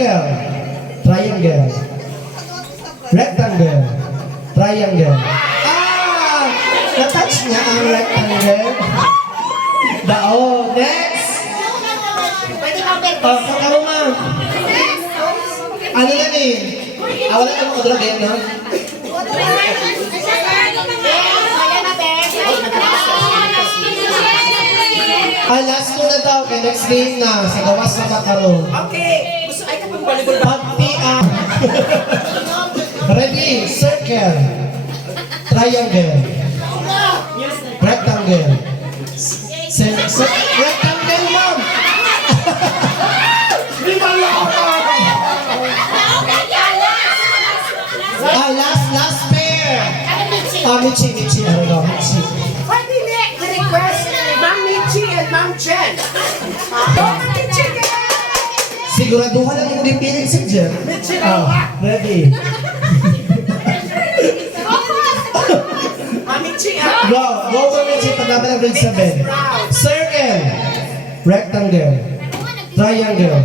Circle. Triangle. Rectangle. Triangle. Ah! Natouch niya ang rectangle. Dao. Next. Kakao ma'am. Ano na ni? Wala ka mga drag no? Last mo na daw. Kaya next game na. Sa gawas na makaroon. Okay. Gusto ay kapag balibol ba? Pagtiang. Ready? Circle. Triangle. Rectangle. Rectangle, ma'am. Last pair. Michi. Ano no? Michi. Pwede request Ma'am Michi and Ma'am Jen. Michi Siguraduhan lang yung dipiling si Jen. Michi na. Ready? Ma'am Michi Go for Michi. Paglaban ng grade 7. Circle. Rectangle. Triangle.